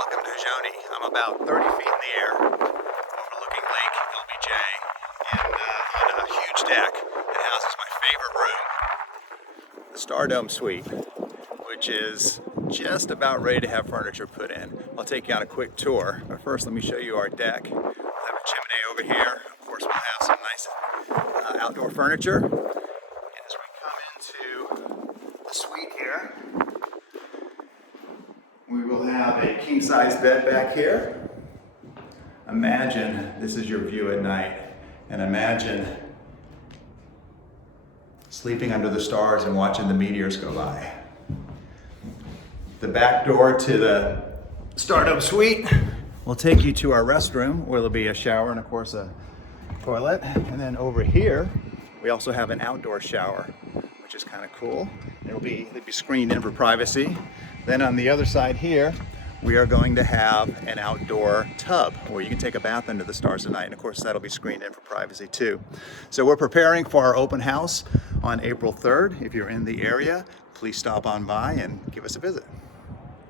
Welcome to Hozhoni. I'm about 30 feet in the air, overlooking Lake LBJ, and on a huge deck that houses my favorite room, the Stardome suite, which is just about ready to have furniture put in. I'll take you on a quick tour, but first let me show you our deck. We'll have a chimney over here. Of course, we'll have some nice outdoor furniture. And as we come into the suite here, we will have a king-size bed back here. Imagine this is your view at night, and imagine sleeping under the stars and watching the meteors go by. The back door to the Stardome suite will take you to our restroom, where there'll be a shower and of course a toilet. And then over here, we also have an outdoor shower, which is kind of cool. It'll be screened in for privacy. Then on the other side here, we are going to have an outdoor tub where you can take a bath under the stars at night. And of course, that'll be screened in for privacy too. So we're preparing for our open house on April 3rd. If you're in the area, please stop on by and give us a visit.